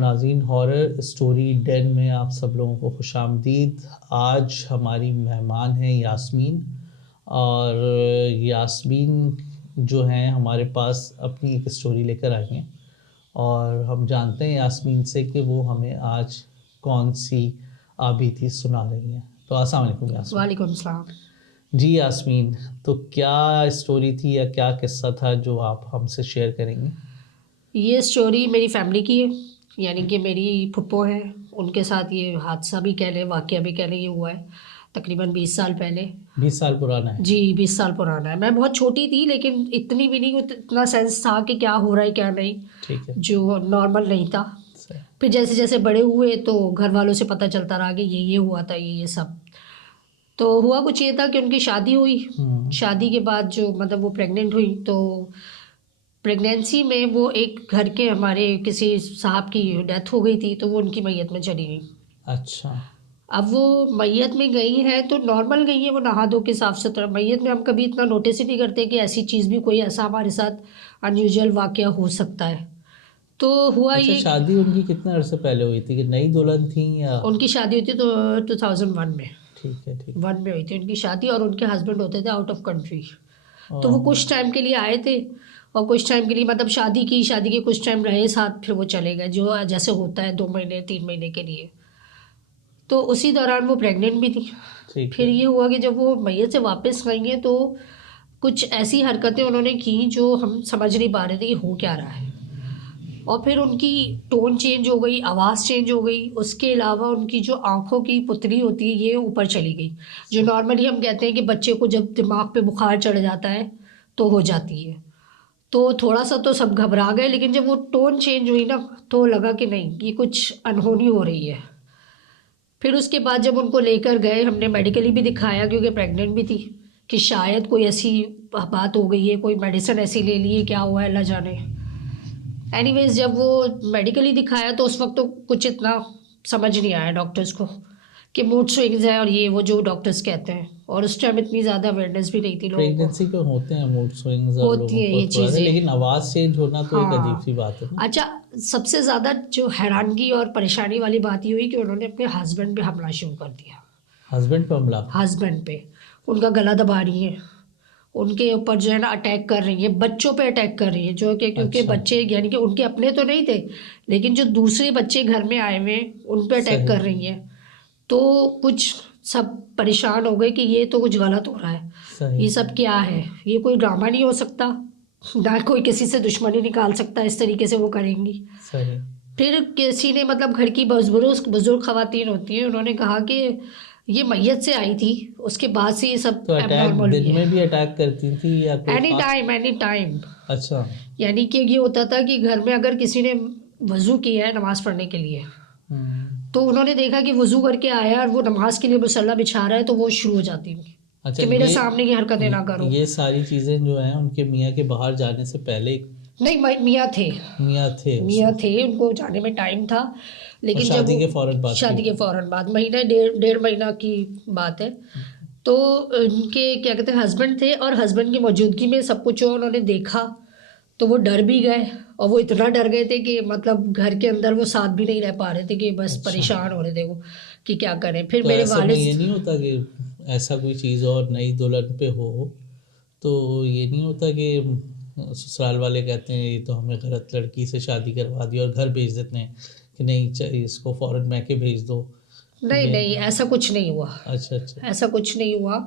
ناظرین، horror story ڈین میں آپ سب لوگوں کو خوش آمدید۔ آج ہماری مہمان ہیں یاسمین، اور یاسمین جو ہیں ہمارے پاس اپنی ایک اسٹوری لے کر آئی ہیں، اور ہم جانتے ہیں یاسمین سے کہ وہ ہمیں آج کون سی آبی تھی سنا رہی ہیں۔ تو السلام علیکم یاسمین۔ وعلیکم السلام۔ جی یاسمین، تو کیا اسٹوری تھی یا کیا قصہ تھا جو آپ ہم سے شیئر کریں گے؟ یہ اسٹوری میری فیملی کی ہے، یعنی کہ میری پھپھو ہیں، ان کے ساتھ یہ حادثہ بھی کہہ لیں، واقعہ بھی کہہ لیں، یہ ہوا ہے تقریباً 20 سال پہلے۔ 20 سال پرانا ہے؟ جی 20 سال پرانا ہے۔ میں بہت چھوٹی تھی لیکن اتنی بھی نہیں، اتنا سینس تھا کہ کیا ہو رہا ہے کیا نہیں، ٹھیک ہے، جو نارمل نہیں تھا۔ پھر جیسے جیسے بڑے ہوئے تو گھر والوں سے پتہ چلتا رہا کہ یہ ہوا تھا، یہ سب۔ تو ہوا کچھ یہ تھا کہ ان کی شادی ہوئی، شادی کے بعد جو مطلب وہ پریگننٹ ہوئی، تو پریگنینسی میں وہ ایک گھر کے ہمارے کسی صاحب کی ڈیتھ ہو گئی تھی، تو وہ ان کی میت میں چلی گئی۔ اچھا۔ اب وہ میت میں گئی ہیں تو نارمل گئی ہیں، وہ نہا دھو کے صاف ستھرا۔ میت میں ہم کبھی اتنا نوٹس ہی نہیں کرتے کہ ایسی چیز بھی، کوئی ایسا ہمارے ساتھ انیوژل واقعہ ہو سکتا ہے۔ تو ہوا اچھا، یہ، شادی ان کی کتنے عرصے پہلے ہوئی تھی؟ کہ نئی دلہن تھیں یا؟ ان کی شادی ہوئی تھی تو 2001 میں، ٹھیک ہے، ٹھیک 1 میں ہوئی تھی ان کی شادی، اور ان کے ہسبینڈ ہوتے تھے آؤٹ آف کنٹری۔ تو وہ کچھ ٹائم کے لیے آئے تھے، اور کچھ ٹائم کے لیے مطلب شادی کے کچھ ٹائم رہے ساتھ، پھر وہ چلے گئے، جو جیسے ہوتا ہے 2 مہینے 3 مہینے کے لیے۔ تو اسی دوران وہ پریگننٹ بھی تھی۔ پھر یہ ہوا کہ جب وہ میت سے واپس گئی ہیں تو کچھ ایسی حرکتیں انہوں نے کی جو ہم سمجھ نہیں پا رہے تھے کہ ہو کیا رہا ہے، اور پھر ان کی ٹون چینج ہو گئی، آواز چینج ہو گئی۔ اس کے علاوہ ان کی جو آنکھوں کی پتلی ہوتی ہے یہ اوپر چلی گئی، جو نارملی ہم کہتے ہیں کہ بچے کو جب دماغ پہ بخار چڑھ جاتا ہے تو ہو جاتی ہے۔ تو تھوڑا سا تو سب گھبرا گئے، لیکن جب وہ ٹون چینج ہوئی نا تو لگا کہ نہیں، یہ کچھ انہونی ہو رہی ہے۔ پھر اس کے بعد جب ان کو لے کر گئے، ہم نے میڈیکلی بھی دکھایا کیونکہ پریگننٹ بھی تھی، کہ شاید کوئی ایسی بات ہو گئی ہے، کوئی میڈیسن ایسی لے لی ہے، کیا ہوا ہے اللہ جانے۔ اینی ویز جب وہ میڈیکلی دکھایا تو اس وقت تو کچھ اتنا سمجھ نہیں آیا ڈاکٹرز کو کہ موڈ سوئنگز ہیں، اور یہ وہ جو ڈاکٹرز کہتے ہیں، اور اس ٹائم اتنی زیادہ اویئرنیس بھی نہیں تھی لوگوں کو۔ پریگننسی کو ہوتے ہیں موڈ سوئنگز اور ہوتی ہیں لوگوں یہ کو تھوڑا سا، چیزیں، لیکن آواز چینج ہونا تو ایک عجیب سی بات ہے نا۔ اچھا، سب سے زیادہ جو حیرانگی اور پریشانی والی بات یہ ہوئی کہ انہوں نے اپنے ہسبینڈ پہ حملہ شروع کر دیا۔ ہسبینڈ پہ حملہ؟ ہسبینڈ پہ، ان کا گلا دبا رہی ہیں، ان کے اوپر جو ہے نا اٹیک کر رہی ہیں، بچوں پہ اٹیک کر رہی ہیں، جو کہ کیونکہ بچے یعنی کہ ان کے اپنے تو نہیں تھے، لیکن جو دوسرے بچے گھر میں آئے ہوئے ان پہ اٹیک کر رہی ہیں۔ تو کچھ سب پریشان ہو گئے کہ یہ تو کچھ غلط ہو رہا ہے، یہ سب کیا ہے، یہ کوئی ڈرامہ نہیں ہو سکتا، نہ کوئی کسی سے دشمنی نکال سکتا، اس طریقے سے وہ کریں گی۔ پھر کسی نے مطلب گھر کی بزرگ خواتین ہوتی ہیں، انہوں نے کہا کہ یہ میت سے آئی تھی، اس کے بعد سے یہ سب تو اٹیک دن میں بھی اٹیک کرتی تھی یا اینی ٹائم؟ اچھا، یعنی کہ یہ ہوتا تھا کہ گھر میں اگر کسی نے وضو کیا ہے نماز پڑھنے کے لیے، تو انہوں نے دیکھا کہ وضو کر کے آیا اور وہ نماز کے لیے مصلی بچھا رہا ہے، تو وہ شروع ہو جاتی تھی کہ میرے سامنے یہ حرکتیں نہ کرو۔ یہ ساری چیزیں جو ہیں ان کے میاں کے باہر جانے سے پہلے؟ نہیں، میاں تھے، ان کو جانے میں ٹائم تھا، لیکن شادی کے فوراً بعد مہینہ 1.5 مہینہ کی بات ہے۔ تو ان کے کیا کہتے ہیں ہسبینڈ تھے، اور ہسبینڈ کی موجودگی میں سب کچھ انہوں نے دیکھا تو وہ ڈر بھی گئے، اور وہ اتنا ڈر گئے تھے کہ مطلب گھر کے اندر وہ ساتھ بھی نہیں رہ پا رہے تھے، کہ بس پریشان ہو رہے تھے وہ کہ کیا کریں۔ پھر میرے والد، یہ نہیں ہوتا کہ ایسا کوئی چیز اور نئی دلہن پہ ہو تو یہ نہیں ہوتا کہ سسرال والے کہتے ہیں یہ تو ہمیں غلط لڑکی سے شادی کروا دی، اور گھر بھیج دیتے ہیں کہ نہیں اس کو فوراً میکے بھیج دو؟ نہیں، ایسا کچھ نہیں ہوا۔ اچھا، ایسا کچھ نہیں ہوا،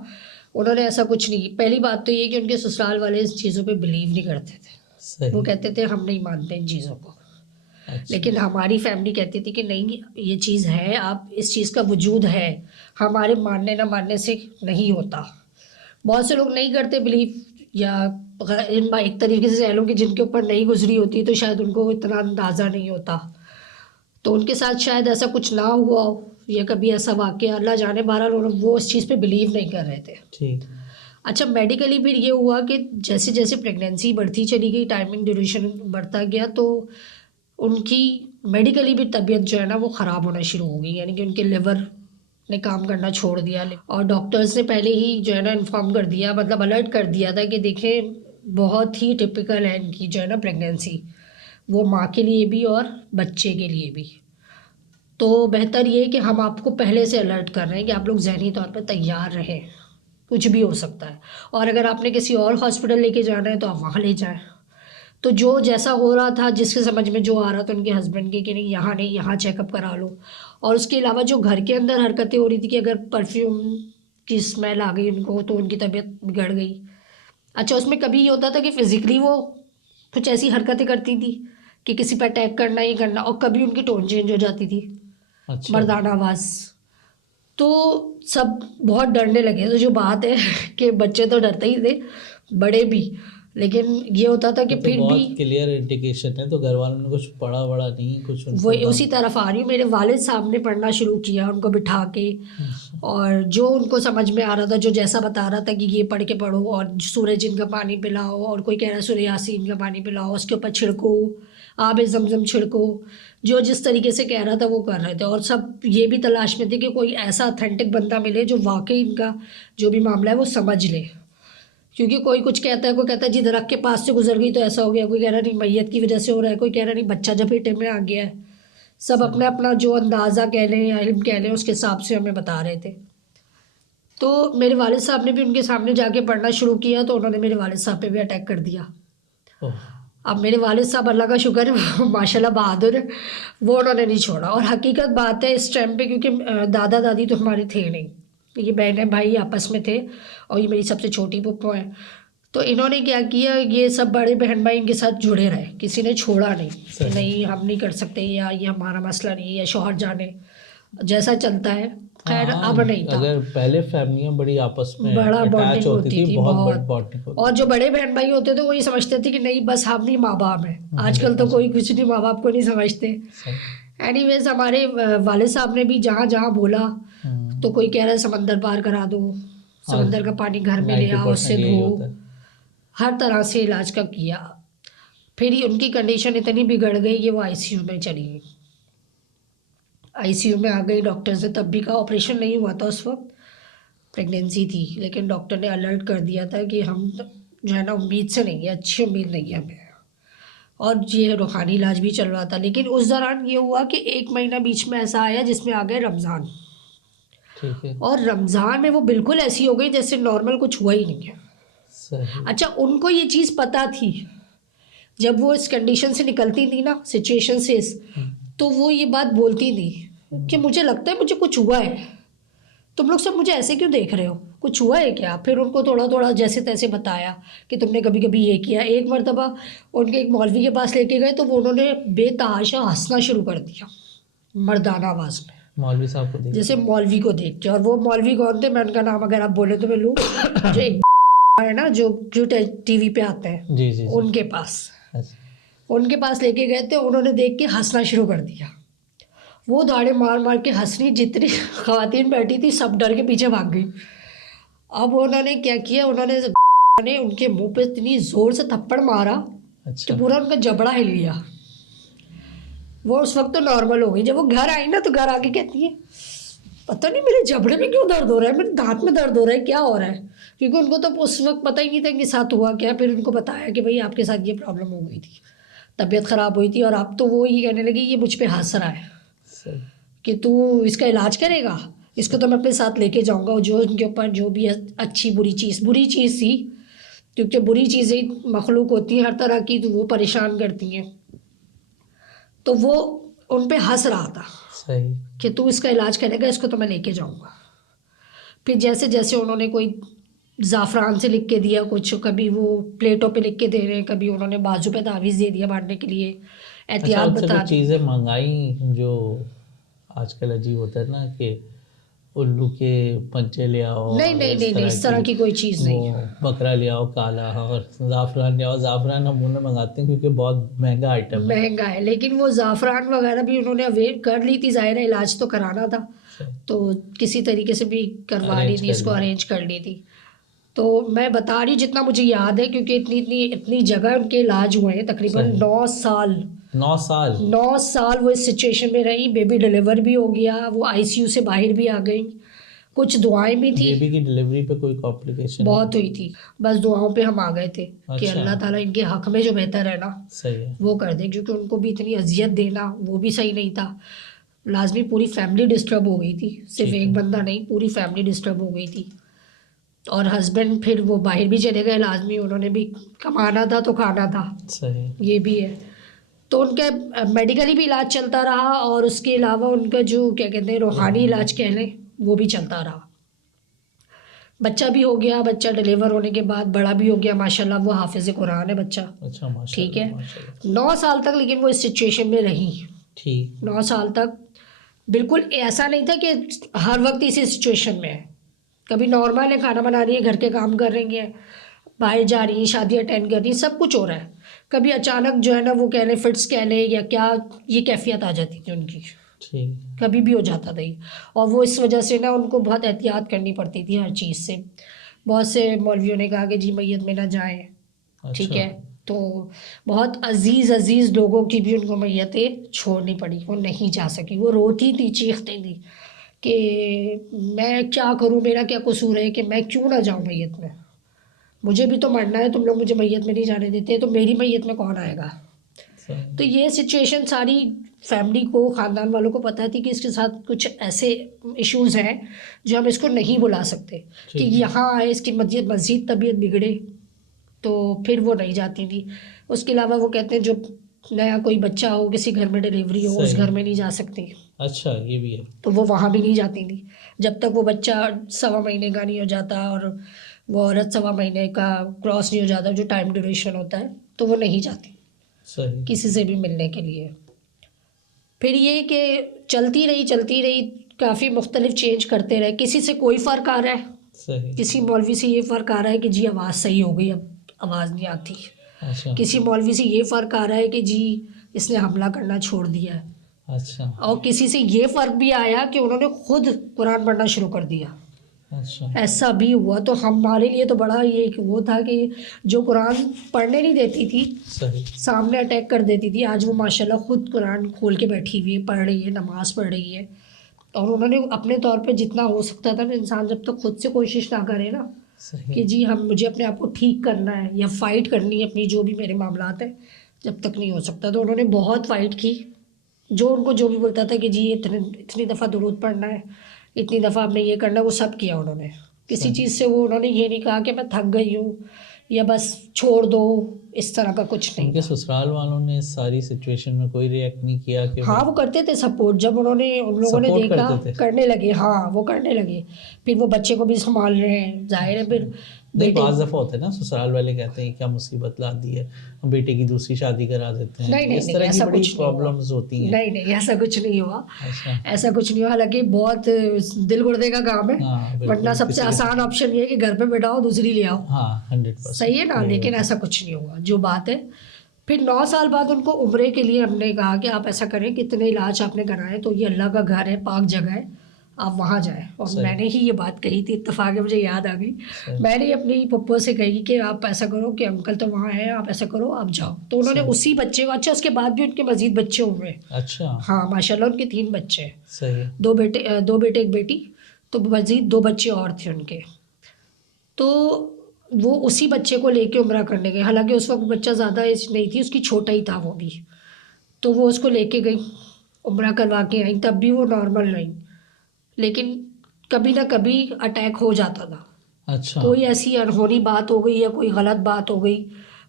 انہوں نے ایسا کچھ نہیں۔ پہلی بات تو یہ کہ ان کے سسرال والے اس چیزوں پہ بلیو نہیں کرتے تھے، وہ کہتے تھے ہم نہیں مانتے ان چیزوں کو۔ لیکن ہماری فیملی کہتی تھی کہ نہیں، یہ چیز ہے، آپ اس چیز کا وجود ہے، ہمارے ماننے نہ ماننے سے نہیں ہوتا۔ بہت سے لوگ نہیں کرتے بلیو، یا ایک طریقے سے کہہ لو کہ جن کے اوپر نہیں گزری ہوتی تو شاید ان کو اتنا اندازہ نہیں ہوتا، تو ان کے ساتھ شاید ایسا کچھ نہ ہوا ہو، یا کبھی ایسا واقعہ اللہ جانے، بہرحال وہ اس چیز پہ بلیو نہیں کر رہے تھے۔ اچھا، میڈیکلی پھر یہ ہوا کہ جیسے جیسے پریگنینسی بڑھتی چلی گئی، ٹائمنگ ڈیوریشن بڑھتا گیا، تو ان کی میڈیکلی بھی طبیعت جو ہے نا وہ خراب ہونا شروع ہو گئی، یعنی کہ ان کے لیور نے کام کرنا چھوڑ دیا، اور ڈاکٹرز نے پہلے ہی جو ہے نا انفارم کر دیا، مطلب الرٹ کر دیا تھا کہ دیکھیں بہت ہی ٹپیکل ہے ان کی جو ہے نا پریگنینسی، وہ ماں کے لیے بھی اور بچے کے لیے بھی. تو بہتر یہ ہے کہ ہم آپ کو پہلے سے الرٹ کر رہے ہیں کہ آپ لوگ ذہنی طور پہ تیار رہیں, کچھ بھی ہو سکتا ہے. اور اگر آپ نے کسی اور ہاسپٹل لے کے جانا ہے تو آپ وہاں لے جائیں. تو جو جیسا ہو رہا تھا, جس کے سمجھ میں جو آ رہا تھا ان کے ہسبینڈ کے کہ نہیں یہاں نہیں, یہاں چیک اپ کرا لو. اور اس کے علاوہ جو گھر کے اندر حرکتیں ہو رہی تھی کہ اگر پرفیوم کی اسمیل آ گئی ان کو تو ان کی طبیعت بگڑ گئی. اچھا, اس میں کبھی یہ ہوتا تھا کہ فزیکلی وہ کچھ ایسی حرکتیں کرتی تھی کہ کسی پہ اٹیک کرنا ہی کرنا, اور کبھی ان کی ٹون چینج ہو جاتی تھی, اچھا, مردانہ آواز. تو سب بہت ڈرنے لگے. تو جو بات ہے کہ بچے تو ڈرتے ہی تھے, بڑے بھی, لیکن یہ ہوتا تھا کہ تو پھر بھی بہت کلیئر انڈیکیشن ہے. تو گھر والوں نے کچھ پڑھا وڑا نہیں کچھ ان وہ کو اسی طرف آ رہی ہوں. میرے والد صاحب نے پڑھنا شروع کیا ان کو بٹھا کے, اور جو ان کو سمجھ میں آ رہا تھا, جو جیسا بتا رہا تھا کہ یہ پڑھ کے پڑھو, اور سورہ جن کا پانی پلاؤ, اور کوئی کہہ رہا ہے سورہ یاسین کا پانی پلاؤ, اس کے اوپر چھڑکو, آب زمزم چھڑکو, جو جس طریقے سے کہہ رہا تھا وہ کر رہے تھے. اور سب یہ بھی تلاش میں تھے کہ کوئی ایسا اتھینٹک بندہ ملے جو واقعی ان کا جو بھی معاملہ ہے وہ سمجھ لے. کیونکہ کوئی کچھ کہتا ہے, کوئی کہتا ہے جی درخت کے پاس سے گزر گئی تو ایسا ہو گیا, کوئی کہہ رہا نہیں میت کی وجہ سے ہو رہا ہے, کوئی کہہ رہا نہیں بچہ جب پیٹے میں آ گیا ہے. سب اپنا اپنا جو اندازہ کہہ لیں یا علم کہہ لیں اس کے حساب سے ہمیں بتا رہے تھے. تو میرے والد صاحب نے بھی ان کے سامنے جا کے پڑھنا شروع کیا تو انہوں نے میرے والد صاحب پہ بھی اٹیک کر دیا. اب میرے والد صاحب اللہ کا شکر ہے ماشاء اللہ بہادر, وہ انہوں نے نہیں چھوڑا. اور حقیقت بات ہے اس ٹائم پہ, کیونکہ دادا دادی تو ہمارے تھے نہیں, یہ بہنیں بھائی آپس میں تھے, اور یہ میری سب سے چھوٹی پھپھو ہیں. تو انہوں نے کیا کیا, یہ سب بڑے بہن بھائی ان کے ساتھ جڑے رہے, کسی نے چھوڑا نہیں کہ نہیں ہم نہیں کر سکتے, یا یہ ہمارا مسئلہ نہیں ہے, یا شوہر جانے جیسا چلتا ہے. خیر اب نہیں تھا. اگر پہلے فیملیاں بڑی آپس میں بڑا اٹیچ بانڈنگ ہوتی تھی, بہت بڑی بہت. بانڈنگ ہوتی اور جو بڑے بہن بھائی ہوتے تھے وہ یہ سمجھتے تھے کہ نہیں بس ہم نہیں ماں باپ ہیں. آج کل تو کوئی کچھ نہیں, ماں باپ کو نہیں سمجھتے. اینی ویز ہمارے والد صاحب نے بھی جہاں جہاں بولا, تو کوئی کہہ رہا ہے سمندر پار کرا دو, سمندر کا پانی گھر میں لے آؤ, اس سے دھو, ہر طرح سے علاج کا کیا. پھر ان کی کنڈیشن اتنی بگڑ گئی کہ وہ آئی سی یو میں چلی گئی. آئی سی یو میں آ گئی ڈاکٹر نے تب بھی کہا, آپریشن نہیں ہوا تھا اس وقت, پریگنینسی تھی, لیکن ڈاکٹر نے الرٹ کر دیا تھا کہ ہم جو ہے نا امید سے نہیں ہے, اچھی امید نہیں ہے ہمیں. اور یہ روحانی علاج بھی چل رہا تھا. لیکن اس دوران یہ ہوا کہ 1 مہینہ بیچ میں ایسا آیا جس میں آ گئے رمضان. اور رمضان میں وہ بالکل ایسی ہو گئی جیسے نارمل کچھ ہوا ہی نہیں ہے. اچھا, ان کو یہ چیز پتہ تھی جب وہ اس کنڈیشن سے نکلتی تھی نا, سچویشن سے, تو وہ یہ بات بولتی تھی کہ مجھے لگتا ہے مجھے کچھ ہوا ہے, تم لوگ سب مجھے ایسے کیوں دیکھ رہے ہو, کچھ ہوا ہے کیا. پھر ان کو تھوڑا تھوڑا جیسے تیسے بتایا کہ تم نے کبھی کبھی یہ کیا. ایک مرتبہ ان کے ایک مولوی کے پاس لے کے گئے تو وہ انہوں نے بے تحاشا ہنسنا شروع کر دیا مردانہ آواز میں, مولوی صاحب کو دیکھ, جیسے مولوی کو دیکھ کے. اور وہ مولوی کون تھے, میں ان کا نام اگر آپ بولے تو میں لوں, جو ایک ہے نا جو ٹی وی پہ آتے ہیں, جی جی, ان کے پاس لے کے گئے تھے. انہوں نے دیکھ کے ہنسنا شروع کر دیا. وہ داڑے مار مار کے ہنسنی, جتنی خواتین بیٹھی تھی سب ڈر کے پیچھے بھاگ گئی. اب انہوں نے کیا کیا, انہوں نے ان کے منہ پہ اتنی زور سے تھپڑ مارا کہ پورا ان کا جبڑا ہل گیا. وہ اس وقت تو نارمل ہو گئی. جب وہ گھر آئی نا تو گھر آ کے کہتی ہے پتہ نہیں میرے جبڑے میں کیوں درد ہو رہا ہے, میرے دانت میں درد ہو رہا ہے, کیا ہو رہا ہے. کیونکہ ان کو تو اس وقت پتہ ہی نہیں تھا کہ ساتھ ہوا کیا. پھر ان کو بتایا کہ بھائی آپ کے ساتھ یہ پرابلم ہو گئی تھی, طبیعت خراب ہوئی تھی, اور اب تو وہ یہ کہنے لگی یہ مجھ پہ ہنس رہا ہے کہ تو اس کا علاج کرے گا, اس کو تو میں اپنے ساتھ لے کے جاؤں گا. جو ان کے اوپر جو بھی اچھی بری چیز تھی, کیونکہ بری چیزیں مخلوق ہوتی ہیں ہر طرح کی, تو وہ پریشان کرتی ہیں. تو وہ ان پہ ہنس رہا تھا کہ تو اس کا علاج کرے گا, اس کو تو میں لے کے جاؤں گا. پھر جیسے جیسے انہوں نے کوئی زعفران سے لکھ کے دیا کچھ, کبھی وہ پلیٹوں پہ لکھ کے دے رہے ہیں, کبھی انہوں نے بازو پہ تعویذ دے دیا باندھنے کے لیے, احتیاط بتا دی. چیزیں منگائی جو آج کل عجیب ہوتا ہے نا کہ الو کے پنچے لے آؤ, نہیں اس طرح کی کوئی چیز نہیں. بکرا لے آؤ کالا, اور زعفران لے آؤ. زعفران ہم انہیں منگاتے ہیں کیونکہ بہت مہنگا آئٹم ہے, مہنگا ہے. لیکن وہ زعفران وغیرہ بھی انہوں نے اویئر کر لی تھی, ظاہر ہے علاج تو کرانا تھا, تو کسی طریقے سے بھی کروا لی تھی, اس کو ارینج کر لی تھی. تو میں بتا رہی جتنا مجھے یاد ہے, کیونکہ اتنی جگہ ان کے علاج ہوئے ہیں, تقریباً 9 سال وہ اس سچویشن میں رہی. بیبی ڈیلیور بھی ہو گیا, وہ آئی سی یو سے باہر بھی آ گئی, کچھ دعائیں بھی تھی. بیبی کی ڈلیوری پہ کوئی کمپلیکیشن بہت ہوئی تھی, بس دعاؤں پہ ہم آ گئے تھے کہ اللہ تعالیٰ ان کے حق میں جو بہتر ہے نا صحیح ہے وہ کر دے, کیونکہ ان کو بھی اتنی اذیت دینا وہ بھی صحیح نہیں تھا. لازمی پوری فیملی ڈسٹرب ہو گئی تھی, صرف ایک بندہ نہیں, پوری فیملی ڈسٹرب ہو گئی تھی. اور ہسبینڈ پھر وہ باہر بھی چلے گئے, لازمی انہوں نے بھی کمانا تھا تو کھانا تھا. صحیح. یہ بھی ہے. تو ان کا میڈیکلی بھی علاج چلتا رہا, اور اس کے علاوہ ان کا جو کیا کہتے ہیں روحانی علاج کہہ لیں وہ بھی چلتا رہا. بچہ بھی ہو گیا, بچہ ڈلیور ہونے کے بعد بڑا بھی ہو گیا ماشاء اللہ, وہ حافظ قرآن ہے بچہ. اچھا ماشاء ٹھیک ہے. اللہ. 9 سال تک لیکن وہ اس سچویشن میں رہی. ٹھیک. 9 سال تک بالکل ایسا نہیں تھا کہ ہر وقت اسی سچویشن میں ہے. کبھی نارمل ہے, کھانا بنا رہی ہے, گھر کے کام کر رہی ہیں, باہر جا رہی ہیں, شادی اٹینڈ کر رہی ہیں, سب کچھ ہو رہا ہے. کبھی اچانک جو ہے نا وہ کہہ لیں فٹس کہہ لیں یا کیا, یہ کیفیت آ جاتی تھی ان کی. کبھی بھی ہو جاتا تھا یہ, اور وہ اس وجہ سے نا ان کو بہت احتیاط کرنی پڑتی تھی ہر چیز سے. بہت سے مولویوں نے کہا کہ جی میت میں نہ جائیں. ٹھیک ہے. تو بہت عزیز لوگوں کی بھی ان کو میتیں چھوڑنی پڑی, وہ نہیں جا سکی. وہ روتی تھی, چیختی تھی کہ میں کیا کروں, میرا کیا قصور ہے کہ میں کیوں نہ جاؤں میت میں, مجھے بھی تو مرنا ہے, تم لوگ مجھے میت میں نہیں جانے دیتے, تو میری میت میں کون آئے گا. تو یہ سچویشن ساری فیملی کو, خاندان والوں کو پتہ تھی کہ اس کے ساتھ کچھ ایسے ایشوز ہیں جو ہم اس کو نہیں بلا سکتے, کہ یہاں آئے اس کی مزید طبیعت بگڑے, تو پھر وہ نہیں جاتی تھی. اس کے علاوہ وہ کہتے ہیں جو نیا کوئی بچہ ہو, کسی گھر میں ڈلیوری ہو, اس گھر میں نہیں جا سکتی. اچھا یہ بھی ہے. تو وہ وہاں بھی نہیں جاتی تھی جب تک وہ بچہ 1.25 مہینے کا نہیں ہو جاتا, اور وہ عورت 1.25 مہینے کا کراس نہیں ہو جاتا, جو ٹائم ڈیوریشن ہوتا ہے, تو وہ نہیں جاتی کسی سے بھی ملنے کے لیے. پھر یہ کہ چلتی رہی, کافی مختلف چینج کرتے رہے. کسی سے کوئی فرق آ رہا ہے, کسی مولوی سے یہ فرق آ رہا ہے کہ جی آواز صحیح ہو گئی, اب آواز نہیں آتی. کسی مولوی سے یہ فرق آ رہا ہے کہ جی اس نے حملہ کرنا چھوڑ دیا ہے. اچھا. اور کسی سے یہ فرق بھی آیا کہ انہوں نے خود قرآن پڑھنا شروع کر دیا. اچھا. ایسا بھی ہوا. تو ہمارے لیے تو بڑا یہ وہ تھا کہ جو قرآن پڑھنے نہیں دیتی تھی, سامنے اٹیک کر دیتی تھی, آج وہ ماشاءاللہ خود قرآن کھول کے بیٹھی ہوئی ہے, پڑھ رہی ہے, نماز پڑھ رہی ہے. اور انہوں نے اپنے طور پہ جتنا ہو سکتا تھا نا, انسان جب تک خود سے کوشش نہ کرے نا کہ جی مجھے اپنے آپ کو ٹھیک کرنا ہے یا فائٹ کرنی ہے اپنی جو بھی میرے معاملات ہیں, جب تک نہیں ہو سکتا. تو انہوں نے بہت فائٹ کی. جو ان کو جو بھی بولتا تھا کہ جی اتنی دفعہ درود پڑھنا ہے, اتنی دفعہ آپ نے یہ کرنا ہے, وہ سب کیا انہوں نے. کسی چیز سے وہ انہوں نے یہ نہیں کہا کہ میں تھک گئی ہوں یا بس چھوڑ دو, اس طرح کا کچھ نہیں. ان کے سسرال والوں نے اس ساری سچویشن میں کوئی ریئیکٹ نہیں کیا کہ ہاں وہ کرتے تھے سپورٹ, جب ان لوگوں نے دیکھا کرنے لگے. ہاں وہ کرنے لگے. پھر وہ بچے کو بھی سنبھال رہے ہیں, ظاہر ہے. پھر نہیں, بعض دفعہ ہوتا ہے نا سسرال والے کہتے ہیں کیا مصیبت لا دی ہے, بیٹے کی دوسری شادی کرا دیتے ہیں. نہیں, اس طرح کی بڑی پرابلمز ہوتی ہیں. نہیں, ایسا کچھ نہیں ہوا. ایسا کچھ نہیں ہوا. حالانکہ بہت دل گردے کا کام ہے, ورنہ سب سے آسان آپشن یہ ہے کہ گھر پہ بیٹھاؤ, دوسری لے آؤ. ہاں 100% صحیح ہے نا. لیکن ایسا کچھ نہیں ہوا جو بات ہے. پھر 9 سال بعد ان کو عمرے کے لیے ہم نے کہا کہ آپ ایسا کریں, کتنے علاج آپ نے کرائے, تو یہ اللہ کا گھر ہے, پاک جگہ ہے, آپ وہاں جائیں. اور میں نے ہی یہ بات کہی تھی, اتفاق مجھے یاد آ گئی. میں نے اپنی پپو سے کہی کہ آپ ایسا کرو کہ انکل تو وہاں ہیں, آپ ایسا کرو آپ جاؤ. تو انہوں نے اسی بچے کو, اچھا اس کے بعد بھی ان کے مزید بچے ہوئے. اچھا. ہاں ماشاء اللہ ان کے 3 بچے, صحیح. 2 بیٹے 1 بیٹی, تو مزید 2 بچے اور تھے ان کے. تو وہ اسی بچے کو لے کے عمرہ کرنے گئے. حالانکہ اس وقت بچہ زیادہ ایج نہیں تھی اس کی, چھوٹا ہی تھا وہ بھی. تو وہ اس کو لے کے گئی, عمرہ کروا کے آئیں, تب بھی وہ نارمل رہیں. لیکن کبھی نہ کبھی اٹیک ہو جاتا تھا. اچھا. کوئی ایسی انہونی بات ہو گئی یا کوئی غلط بات ہو گئی,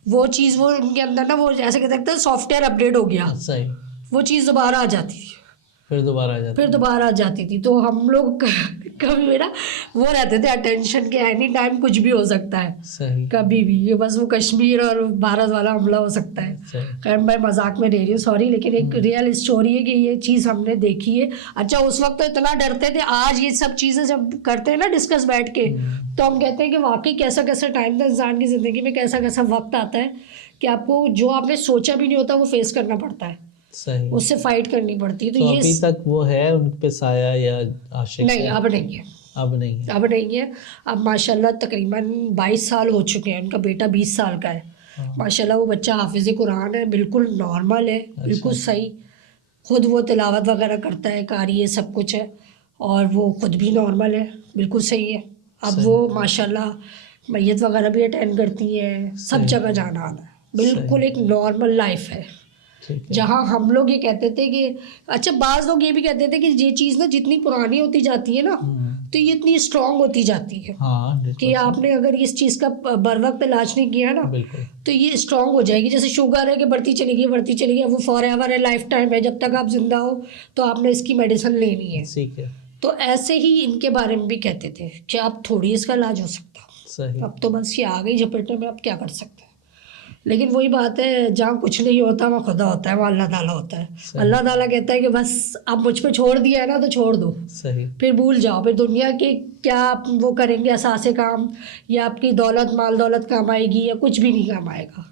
وہ چیز وہ ان کے اندر نا, وہ جیسے کہہ سکتے ہیں سافٹ ویئر اپ ڈیٹ ہو گیا. صحیح. وہ چیز دوبارہ آ جاتی تھی, پھر دوبارہ آ جاتی تھی. تو ہم لوگ کبھی میرا وہ رہتے تھے اٹینشن کے, اینی ٹائم کچھ بھی ہو سکتا ہے. صحیح. کبھی بھی, یہ بس وہ کشمیر اور بھارت والا حملہ ہو سکتا ہے. خیر میں مذاق میں دے رہی ہوں, سوری, لیکن ایک ریئل اسٹوری ہے کہ یہ چیز ہم نے دیکھی ہے. اچھا اس وقت تو اتنا ڈرتے تھے, آج یہ سب چیزیں جب کرتے ہیں نا ڈسکس بیٹھ کے, تو ہم کہتے ہیں کہ واقعی کیسا ٹائم تھا انسان کی زندگی میں, کیسا وقت آتا ہے کہ آپ کو جو آپ نے سوچا بھی نہیں ہوتا وہ فیس کرنا پڑتا ہے. صحیح. اس سے فائٹ کرنی پڑتی ہے. تو یہ ابھی تک وہ ہے ان پہ سایہ یا عاشق؟ نہیں, اب نہیں ہے. اب ماشاء اللہ تقریباً 22 سال ہو چکے ہیں. ان کا بیٹا 20 سال کا ہے. ماشاء اللہ وہ بچہ حافظ قرآن ہے, بالکل نارمل ہے, بالکل صحیح. خود وہ تلاوت وغیرہ کرتا ہے, قاری ہے, سب کچھ ہے. اور وہ خود بھی نارمل ہے، بالکل صحیح ہے. اب وہ ماشاء اللہ میت وغیرہ بھی اٹینڈ کرتی ہیں، سب جگہ جانا آنا ہے، بالکل ایک نارمل لائف ہے. جہاں ہم لوگ یہ کہتے تھے کہ اچھا، بعض لوگ یہ بھی کہتے تھے کہ یہ چیز نا جتنی پرانی ہوتی جاتی ہے نا تو یہ اتنی اسٹرانگ ہوتی جاتی ہے کہ آپ نے اگر اس چیز کا بر وقت علاج نہیں کیا نا تو یہ اسٹرانگ ہو جائے گی. جیسے شوگر ہے کہ بڑھتی چلی گئی، وہ فار ایور ہے، لائف ٹائم ہے، جب تک آپ زندہ ہو تو آپ نے اس کی میڈیسن لینی ہے. تو ایسے ہی ان کے بارے میں بھی کہتے تھے کہ اب تھوڑی اس کا علاج ہو سکتا. اب تو بس یہ آ گئی جھپٹنے میں، اب کیا کر سکتے ہیں. لیکن وہی بات ہے، جہاں کچھ نہیں ہوتا وہاں خدا ہوتا ہے، وہاں اللہ تعالیٰ ہوتا ہے. اللہ تعالیٰ کہتا ہے کہ بس اب مجھ پہ چھوڑ دیا ہے نا تو چھوڑ دو، پھر بھول جاؤ. پھر دنیا کے کیا آپ وہ کریں گے اثاثے کام، یا آپ کی دولت مال دولت کام آئے گی یا کچھ بھی نہیں کام آئے گا.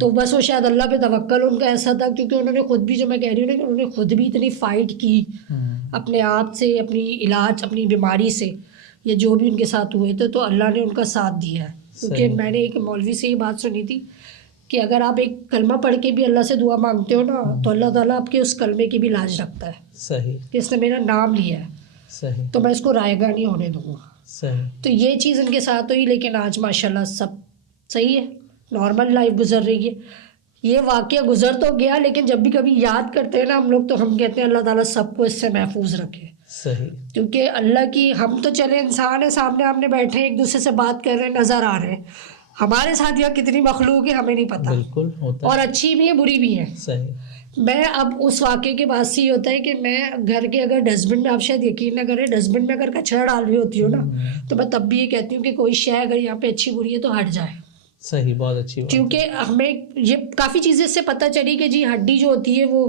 تو بس وہ شاید اللہ پہ توکل ان کا ایسا تھا، کیونکہ انہوں نے خود بھی، جو میں کہہ رہی ہوں نا کہ انہوں نے خود بھی اتنی فائٹ کی اپنے آپ سے، اپنی علاج، اپنی بیماری سے، یا جو بھی ان کے ساتھ ہوئے تھے، تو اللہ نے ان کا ساتھ دیا ہے. کیونکہ میں نے ایک مولوی سے یہ بات سنی تھی کہ اگر آپ ایک کلمہ پڑھ کے بھی اللہ سے دعا مانگتے ہو نا تو اللہ تعالیٰ آپ کے اس کلمے کی بھی لاج رکھتا ہے. صحیح. کہ اس نے میرا نام لیا ہے. صحیح. تو میں اس کو رائے گاہ نہیں ہونے دوں گا. صحیح. تو یہ چیز ان کے ساتھ ہوئی، لیکن آج ماشاءاللہ سب صحیح ہے، نارمل لائف گزر رہی ہے. یہ واقعہ گزر تو گیا، لیکن جب بھی کبھی یاد کرتے ہیں نا ہم لوگ تو ہم کہتے ہیں اللہ تعالیٰ سب کو اس سے محفوظ رکھے. صحیح. کیونکہ اللہ کی، ہم تو چلے انسان ہیں، سامنے آمنے بیٹھے ایک دوسرے سے بات کر رہے ہیں، نظر آ رہے ہیں. ہمارے ساتھ یہاں کتنی مخلوق ہے ہمیں نہیں پتہ. بالکل ہوتا ہے، اور اچھی بھی ہے بری بھی ہے. صحیح. میں اب اس واقعے کے بعد سے یہ ہوتا ہے کہ میں گھر کے اگر ڈسٹ بن میں، آپ شاید یقین نہ کریں، ڈسٹ بن میں اگر کچرا ڈال رہی ہوتی ہوں نا تو میں تب بھی یہ کہتی ہوں کہ کوئی شے اگر یہاں پہ اچھی بری ہے تو ہٹ جائے. صحیح، بہت اچھی بات. کیونکہ ہمیں یہ کافی چیزیں اس سے پتہ چلی کہ جی ہڈی جو ہوتی ہے وہ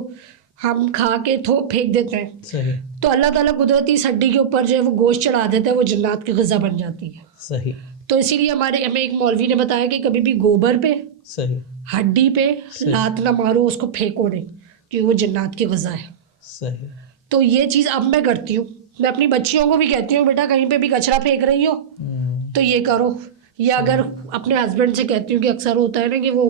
ہم کھا کے پھینک دیتے ہیں. صحیح. تو اللہ تعالیٰ قدرتی اس ہڈی کے اوپر جو ہے وہ گوشت چڑھا دیتا ہے، وہ جنات کی غذا بن جاتی ہے. صحیح. تو اسی لیے ہمیں ایک مولوی نے بتایا کہ کبھی بھی گوبر پہ، صحیح، ہڈی پہ لات نہ مارو، اس کو پھینکو نہیں، کیونکہ وہ جنات کی غذا ہے. صحیح. تو یہ چیز اب میں کرتی ہوں. میں اپنی بچیوں کو بھی کہتی ہوں بیٹا کہیں پہ بھی کچرا پھینک رہی ہو تو یہ کرو. یا اگر اپنے ہسبینڈ سے کہتی ہوں کہ اکثر ہوتا ہے نا کہ وہ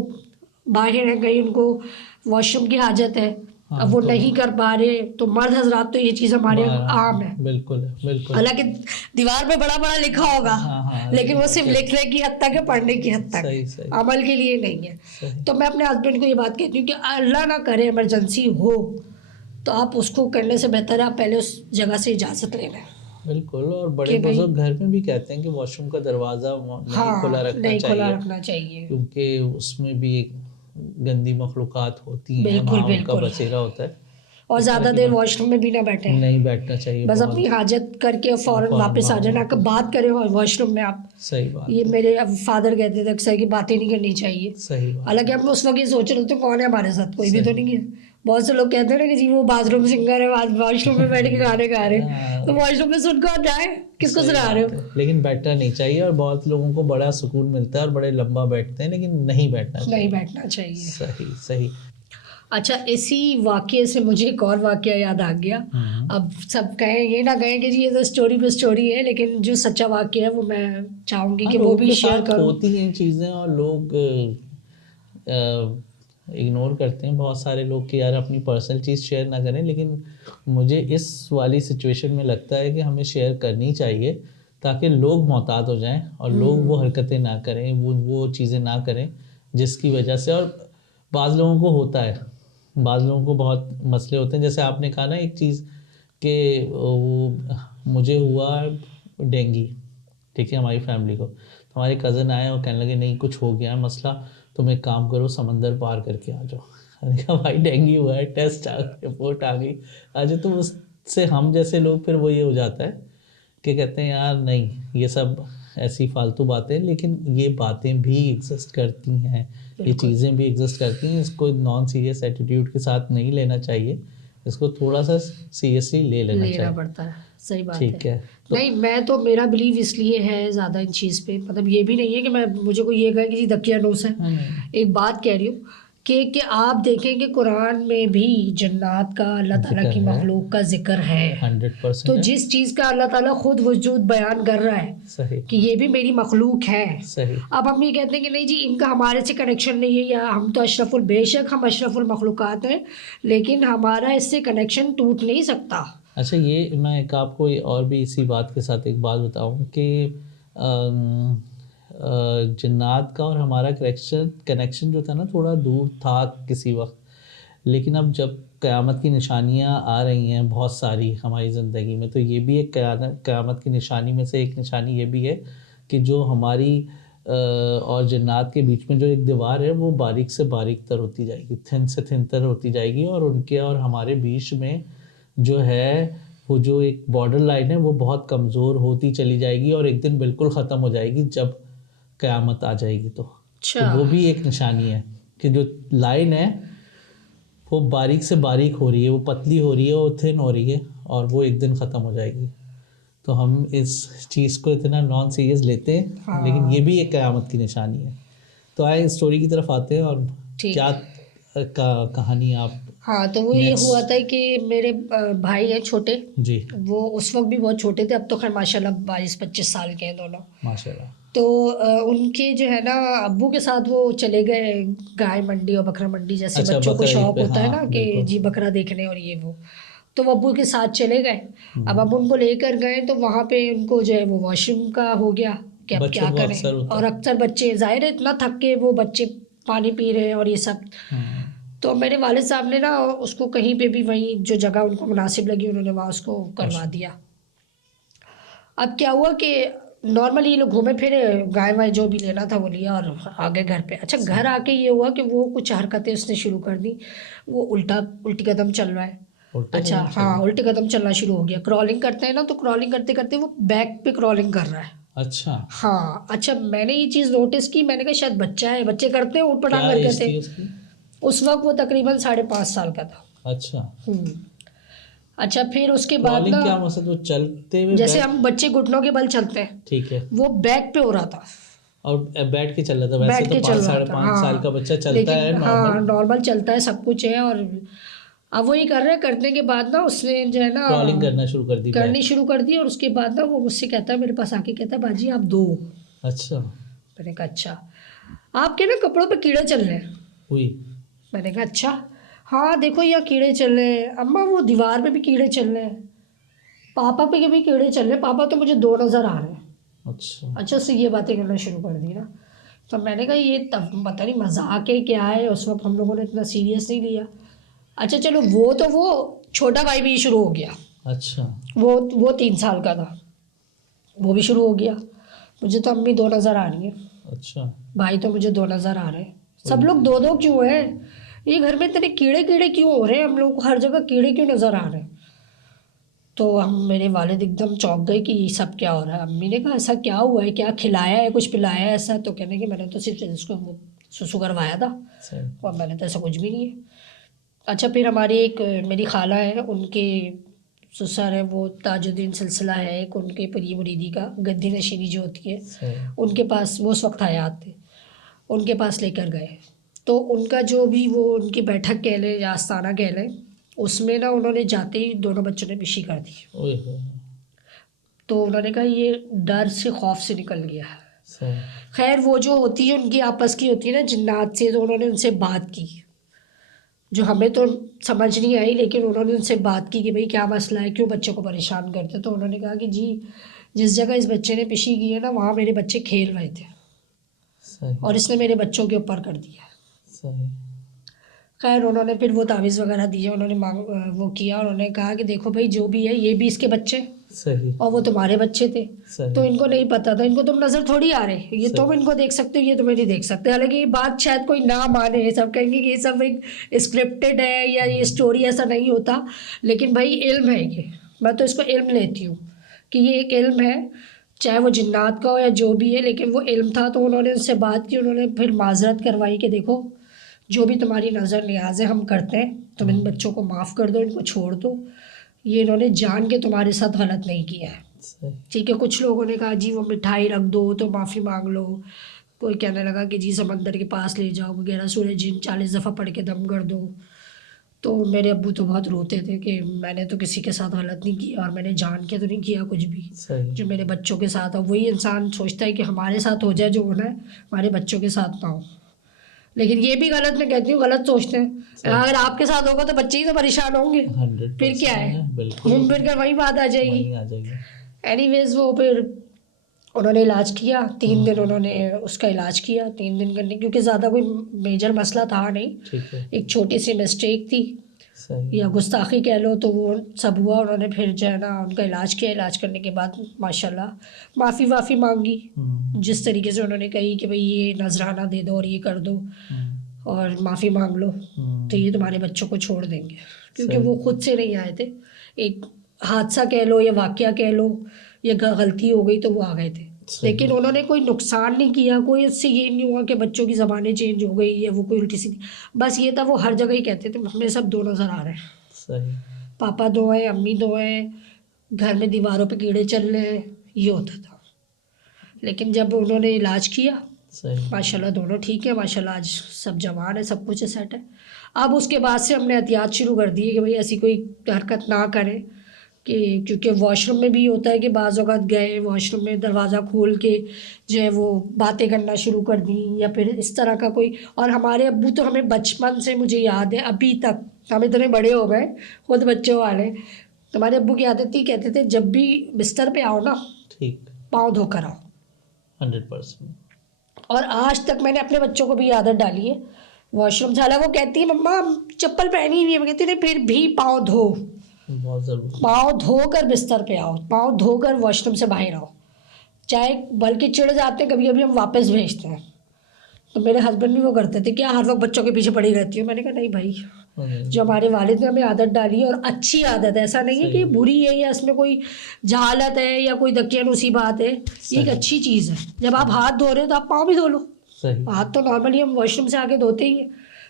باہر ہیں کہیں، ان کو واش روم کی حاجت ہے، اب وہ نہیں کر پا رہے، تو مرد حضرات تو یہ چیز ہمارے عام ہے. بالکل بالکل. حالانکہ دیوار پہ بڑا بڑا لکھا ہوگا لیکن وہ صرف لکھنے کی حد تک ہے، پڑھنے کی حد تک، عمل کے لیے نہیں ہے. تو میں اپنے ہسبینڈ کو یہ بات کہتی ہوں کہ اللہ نہ کرے ایمرجنسی ہو تو آپ اس کو کرنے سے بہتر ہے آپ پہلے اس جگہ سے اجازت لے لیں. بالکل. اور بڑے بزرگ گھر میں بھی کہتے ہیں کہ واش روم کا دروازہ نہیں کھلا رکھنا چاہیے کیونکہ اس میں بھی ایک گندی مخلوقات ہوتی ہیں، ان کا بسیرا ہوتا ہے. اور زیادہ دیر واش روم میں بھی نہ بیٹھیں، نہیں بیٹھنا چاہیے، بس اپنی حاجت کر کے فوراً واپس آ جانا. بات کریں واش روم میں آپ. صحیح بات. یہ میرے فادر کہتے تھے اکثر کہ باتیں نہیں کرنی چاہیے. صحیح بات. حالانکہ ہم اس وقت یہ سوچ رہے ہوتے ہیں کون ہے ہمارے ساتھ، کوئی بھی تو نہیں ہے. بہت سے لوگ کہتے ہیں نا کہ جی وہ باتھ روم سنگر ہے، واش روم میں بیٹھ کے گانے گا رہے ہیں، تو واش روم میں سن کر جائے، کس کو سنا رہے ہو. لیکن بیٹھنا نہیں چاہیے، اور بہت لوگوں کو بڑا سکون ملتا ہے اور بڑے لمبا بیٹھتے ہیں، لیکن نہیں بیٹھنا چاہیے. صحیح صحیح. اچھا، اسی واقعے سے مجھے ایک اور واقعہ یاد آ گیا. اب سب کہیں، یہ نہ کہیں کہ جی یہ تو اسٹوری پہ اسٹوری ہے، لیکن جو سچا واقعہ ہے وہ میں چاہوں گی کہ وہ بھی شیئر کروں. ہوتی ہیں چیزیں اور لوگ اگنور کرتے ہیں، بہت سارے لوگ کہ یار اپنی پرسنل چیز شیئر نہ کریں، لیکن مجھے اس والی سچویشن میں لگتا ہے کہ ہمیں شیئر کرنی چاہیے تاکہ لوگ محتاط ہو جائیں اور لوگ وہ حرکتیں نہ کریں، وہ چیزیں نہ کریں جس کی وجہ سے. اور بعض لوگوں کو ہوتا ہے، بعض لوگوں کو بہت مسئلے ہوتے ہیں. جیسے آپ نے کہا نا ایک چیز کہ وہ مجھے ہوا ڈینگی، ٹھیک ہے، ہماری فیملی کو. ہمارے کزن آئے اور کہنے لگے نہیں کچھ ہو گیا ہے مسئلہ، تم ایک کام کرو سمندر پار کر کے آ جاؤ. میں نے کہا بھائی ڈینگی ہوا ہے، ٹیسٹ آ گئی، رپورٹ آ گئی، آج تو اس سے ہم جیسے لوگ پھر وہ یہ ہو جاتا ہے کہ کہتے ہیں یار نہیں یہ سب ایسی فالتو باتیں. لیکن یہ باتیں بھی ایگزسٹ کرتی ہیں، یہ چیزیں بھی ایگزسٹ کرتی ہیں. اس کو نان سیریس ایٹیٹیوڈ کے ساتھ نہیں لینا چاہیے، اس کو تھوڑا سا سیریسلی لینا پڑتا ہے. صحیح بات ٹھیک ہے. نہیں، میں تو میرا بلیو اس لیے ہے زیادہ ان چیز پہ، مطلب یہ بھی نہیں ہے کہ مجھے کوئی یہ کہے کہ جی دقیانوس ہے. ایک بات کہہ رہی ہوں کہ آپ دیکھیں کہ قرآن میں بھی جنات کا، اللہ تعالیٰ کی مخلوق کا ذکر ہے 100%. تو جس چیز کا اللہ تعالیٰ خود وجود بیان کر رہا ہے کہ یہ بھی میری مخلوق ہے. اب ہم یہ کہتے ہیں کہ نہیں جی ان کا ہمارے سے کنیکشن نہیں ہے، یا ہم تو بے شک ہم اشرف المخلوقات ہیں، لیکن ہمارا اس سے کنیکشن ٹوٹ نہیں سکتا. اچھا یہ میں ایک آپ کو اور بھی اسی بات کے ساتھ ایک بات بتاؤں کہ جنات کا اور ہمارا کنیکشن جو تھا نا تھوڑا دور تھا کسی وقت، لیکن اب جب قیامت کی نشانیاں آ رہی ہیں بہت ساری ہماری زندگی میں، تو یہ بھی ایک قیامت کی نشانی میں سے ایک نشانی یہ بھی ہے کہ جو ہماری اور جنات کے بیچ میں جو ایک دیوار ہے وہ باریک سے باریک تر ہوتی جائے گی، تھن سے تھن تر ہوتی جائے گی، اور ان کے اور ہمارے بیچ میں جو ہے وہ جو ایک بارڈر لائن ہے وہ بہت کمزور ہوتی چلی جائے گی، اور ایک دن بالکل ختم ہو جائے گی جب قیامت آ جائے گی۔ تو وہ بھی ایک نشانی ہے کہ جو لائن ہے وہ باریک سے باریک ہو رہی ہے، وہ پتلی ہو رہی ہے، وہ تھن ہو رہی ہے، اور وہ ایک دن ختم ہو جائے گی۔ تو ہم اس چیز کو اتنا نان سیریس لیتے ہیں، لیکن یہ بھی ایک قیامت کی نشانی ہے۔ تو آئے اسٹوری کی طرف آتے ہیں، اور کیا کہانی آپ؟ ہاں تو وہ یہ ہوا تھا کہ میرے بھائی ہیں چھوٹے، جی، وہ اس وقت بھی بہت چھوٹے تھے، اب تو خیر ماشاء اللہ 22-25 سال کے ہیں دونوں، ماشاء اللہ۔ تو ان کے جو ہے نا ابو کے ساتھ وہ چلے گئے گائے منڈی اور بکرا منڈی، جیسے بچوں کو شوق ہوتا ہے نا کہ جی بکرا دیکھنے اور یہ وہ، تو وہ ابو کے ساتھ چلے گئے۔ اب ابو ان کو لے کر گئے تو وہاں پہ ان کو جو ہے وہ واش روم کا ہو گیا کہ اب کیا کریں، اور اکثر بچے ظاہر ہے اتنا تھک کے وہ بچے پانی پی رہے ہیں اور یہ سب، تو میرے والد صاحب نے نا اس کو کہیں پہ بھی وہیں جو جگہ ان کو مناسب لگی انہوں نے وہاں اس کو کروا دیا۔ اب کیا ہوا کہ نارملی یہ لوگ گھومے پھرے، گائے وائے جو بھی لینا تھا وہ لیا اور آگے گھر پہ۔ اچھا گھر آ کے یہ ہوا کہ وہ کچھ حرکتیں اس نے شروع کر دی، وہ الٹی قدم چل رہا ہے۔ اچھا ہاں الٹی قدم چلنا شروع ہو گیا، کرالنگ کرتے ہیں نا تو کرالنگ کرتے کرتے وہ بیک پہ کرالنگ کر رہا ہے۔ اچھا ہاں اچھا میں نے یہ چیز نوٹس کی، میں نے کہا شاید بچہ ہے، بچے کرتے ہیں اوٹ پٹانگ کر کے تھے۔ اس وقت وہ تقریباً 5.5 سال کا تھا۔ اچھا اچھا پھر اس کے بعد نا کیا مقصد وہ چلتے ہوئے جیسے ہم بچے گھٹنوں کے بل چلتے ہیں، ٹھیک ہے، وہ بیک پہ ہو رہا تھا اور بیٹھ کے چل رہا تھا۔ ویسے تو 5.5 سال کا بچہ چلتا ہے، ہاں نارمل چلتا ہے، سب کچھ ہے، اور اب وہی کر رہے کرنے کے بعد نا اس نے جو ہے نا کرالنگ کرنا کرنی شروع کر دی، اور اس کے بعد نا وہ مجھ سے کہتا ہے، میرے پاس آ کے کہتا ہے باجی آپ دو۔ اچھا میں نے کہا اچھا آپ کے نا کپڑوں پہ کیڑے چل رہے ہیں؟ ہوئی میں نے کہا اچھا ہاں دیکھو یہاں کیڑے چل رہے ہیں اماں، وہ دیوار پہ بھی کیڑے چل رہے ہیں، پاپا پہ بھی کیڑے چل رہے ہیں، پاپا تو مجھے 2 نظر آ رہے ہیں۔ اچھا اس سے یہ باتیں کرنا شروع کر دی نا، تو میں نے کہا یہ پتہ نہیں مذاق ہے کیا ہے، اس وقت ہم لوگوں نے اتنا سیریس نہیں لیا۔ اچھا چلو وہ تو وہ چھوٹا بھائی بھی شروع ہو گیا۔ اچھا وہ 3 سال کا تھا، وہ بھی شروع ہو گیا، مجھے تو امی 2 نظر آ رہی ہیں، اچھا بھائی تو مجھے 2 نظر آ رہے ہیں، سب لوگ 2 کیوں ہیں، یہ گھر میں اتنے کیڑے کیوں ہو رہے ہیں، ہم لوگوں کو ہر جگہ کیڑے کیوں نظر آ رہے ہیں۔ تو ہم میرے والد ایک دم چونک گئے کہ یہ سب کیا ہو رہا ہے۔ امی نے کہا ایسا کیا ہوا ہے، کیا کھلایا ہے، کچھ پلایا ہے ایسا؟ تو کہنے کہ میں نے تو صرف اس کو سسو کروایا تھا، اور میں نے تو ایسا کچھ بھی نہیں ہے۔ اچھا پھر ہماری ایک میری خالہ ہے، ان کے سسر ہے، وہ تاج الدین سلسلہ ہے ایک ان کے پری مریدی کا، گدی نشینی جو ہوتی ہے ان کے پاس، وہ اس وقت حیات تھے، ان کے پاس لے کر گئے، تو ان کا جو بھی وہ ان کی بیٹھک کہہ لیں یا آستانہ کہہ لیں، اس میں نا انہوں نے جاتے ہی دونوں بچوں نے پشی کر دی، تو انہوں نے کہا یہ ڈر سے خوف سے نکل گیا ہے۔ خیر وہ جو ہوتی ہے ان کی آپس کی ہوتی ہے نا جنات سے، تو انہوں نے ان سے بات کی جو ہمیں تو سمجھ نہیں آئی، لیکن انہوں نے ان سے بات کی کہ بھئی کیا مسئلہ ہے، کیوں بچوں کو پریشان کرتے، تو انہوں نے کہا کہ جی جس جگہ اس بچے نے پشی کی ہے نا وہاں میرے بچے کھیل رہے تھے اور اس نے میرے بچوں کے اوپر کر دیا۔ خیر انہوں نے پھر وہ تعویذ وغیرہ دیے، انہوں نے وہ کیا، انہوں نے کہا کہ دیکھو بھائی جو بھی ہے یہ بھی اس کے بچے اور وہ تمہارے بچے تھے، تو ان کو نہیں پتا تھا، ان کو تم نظر تھوڑی آ رہے، یہ تم ان کو دیکھ سکتے ہو، یہ تمہیں نہیں دیکھ سکتے۔ حالانکہ یہ بات شاید کوئی نہ مانے، سب کہیں گے کہ یہ سب ایک اسکرپٹڈ ہے یا یہ اسٹوری، ایسا نہیں ہوتا، لیکن بھائی علم ہے یہ، میں تو اس کو علم لیتی ہوں کہ یہ ایک علم ہے، چاہے وہ جنات کا ہو یا جو بھی ہے، لیکن وہ علم تھا۔ تو انہوں نے ان سے بات کی، انہوں نے پھر معذرت کروائی کہ دیکھو جو بھی تمہاری نظر نیازیں ہم کرتے ہیں، تم ان بچوں کو معاف کر دو، ان کو چھوڑ دو، یہ انہوں نے جان کے تمہارے ساتھ غلط نہیں کیا ہے، ٹھیک ہے۔ کچھ لوگوں نے کہا جی وہ مٹھائی رکھ دو تو معافی مانگ لو، کوئی کہنے لگا کہ جی سمندر کے پاس لے جاؤ وغیرہ، سورہ جن 40 دفعہ پڑھ کے دم کر دو۔ تو میرے ابو تو بہت روتے تھے کہ میں نے تو کسی کے ساتھ غلط نہیں کیا، اور میں نے جان کے تو نہیں کیا کچھ بھی، جو میرے بچوں کے ساتھ ہو، وہی انسان سوچتا ہے کہ ہمارے ساتھ ہو جائے جو ہونا ہے، ہمارے بچوں کے ساتھ نہ ہو، لیکن یہ بھی غلط، میں کہتی ہوں غلط سوچتے ہیں. اگر آپ کے ساتھ ہوگا تو بچے ہی تو پریشان ہوں گے، 100% پھر کیا ہے، بالکل گھوم پھر کر وہی بات آ جائے گی. وہیں آ جائے گی. اینی ویز وہ پھر انہوں نے علاج کیا 3 دن، انہوں نے اس کا علاج کیا 3 دن کرنے، کیونکہ زیادہ کوئی میجر مسئلہ تھا نہیں، ٹھیک ہے ایک چھوٹی سی مسٹیک تھی صحیح. یا گستاخی کہہ لو، تو وہ سب ہوا. انہوں نے پھر جو ہے نا ان کا علاج کیا، علاج کرنے کے بعد ماشاء اللہ معافی وافی مانگی، جس طریقے سے انہوں نے کہی کہ بھئی یہ نذرانہ دے دو اور یہ کر دو اور معافی مانگ لو، تو یہ تمہارے بچوں کو چھوڑ دیں گے. کیونکہ وہ خود سے نہیں آئے تھے، ایک حادثہ کہہ لو یا واقعہ کہہ لو یا غلطی ہو گئی تو وہ آ گئے تھے. لیکن انہوں نے کوئی نقصان نہیں کیا، کوئی اس سے یہ نہیں ہوا کہ بچوں کی زبانیں چینج ہو گئی یا وہ کوئی الٹی سیدھی. بس یہ تھا وہ ہر جگہ ہی کہتے تھے ہمیں سب 2 نظر آ رہے ہیں، صحیح. پاپا 2 ہیں، امی 2 ہیں، گھر میں دیواروں پہ کیڑے چل رہے ہیں، یہ ہوتا تھا. لیکن جب انہوں نے علاج کیا صحیح. ماشاء اللہ دونوں ٹھیک ہے، ماشاء اللہ آج سب جوان ہے، سب کچھ سیٹ ہے. اب اس کے بعد سے ہم نے احتیاط شروع کر دی ہے کہ بھئی ایسی کوئی حرکت نہ کریں، کہ کیونکہ واش روم میں بھی ہوتا ہے کہ بعض اوقات گئے واش روم میں دروازہ کھول کے جو ہے وہ باتیں کرنا شروع کر دیں یا پھر اس طرح کا کوئی. اور ہمارے ابو تو ہمیں بچپن سے مجھے یاد ہے ابھی تک، ہم اتنے بڑے ہو گئے خود بچوں والے، ہمارے ابو کی عادت تھی، کہتے تھے جب بھی بستر پہ آؤ نا ٹھیک پاؤں دھو کر آؤ. 100%. اور آج تک میں نے اپنے بچوں کو بھی عادت ڈالی ہے واش روم سے. حالانکہ وہ کہتی ہے مما چپل پہنی ہوئی ہے، میں کہتی نہیں پھر بھی پاؤں دھو، بہت ضروری. پاؤں دھو کر بستر پہ آؤ، پاؤں دھو کر واش روم سے باہر آؤ. چاہے بلکہ چڑ جاتے ہیں کبھی کبھی ہم واپس بھیجتے ہیں. تو میرے ہسبینڈ بھی وہ کرتے تھے کیا ہر وقت بچوں کے پیچھے پڑی رہتی ہوں. میں نے کہا نہیں بھائی، جو ہمارے والد نے ہمیں عادت ڈالی ہے اور اچھی عادت ہے، ایسا نہیں ہے کہ بری ہے یا اس میں کوئی جہالت ہے یا کوئی دقیانوسی بات ہے، یہ ایک اچھی چیز ہے. جب آپ ہاتھ دھو رہے ہو تو آپ پاؤں بھی دھو لو. ہاتھ تو نارملی ہم واش روم سے آ کے دھوتے ہی ہیں،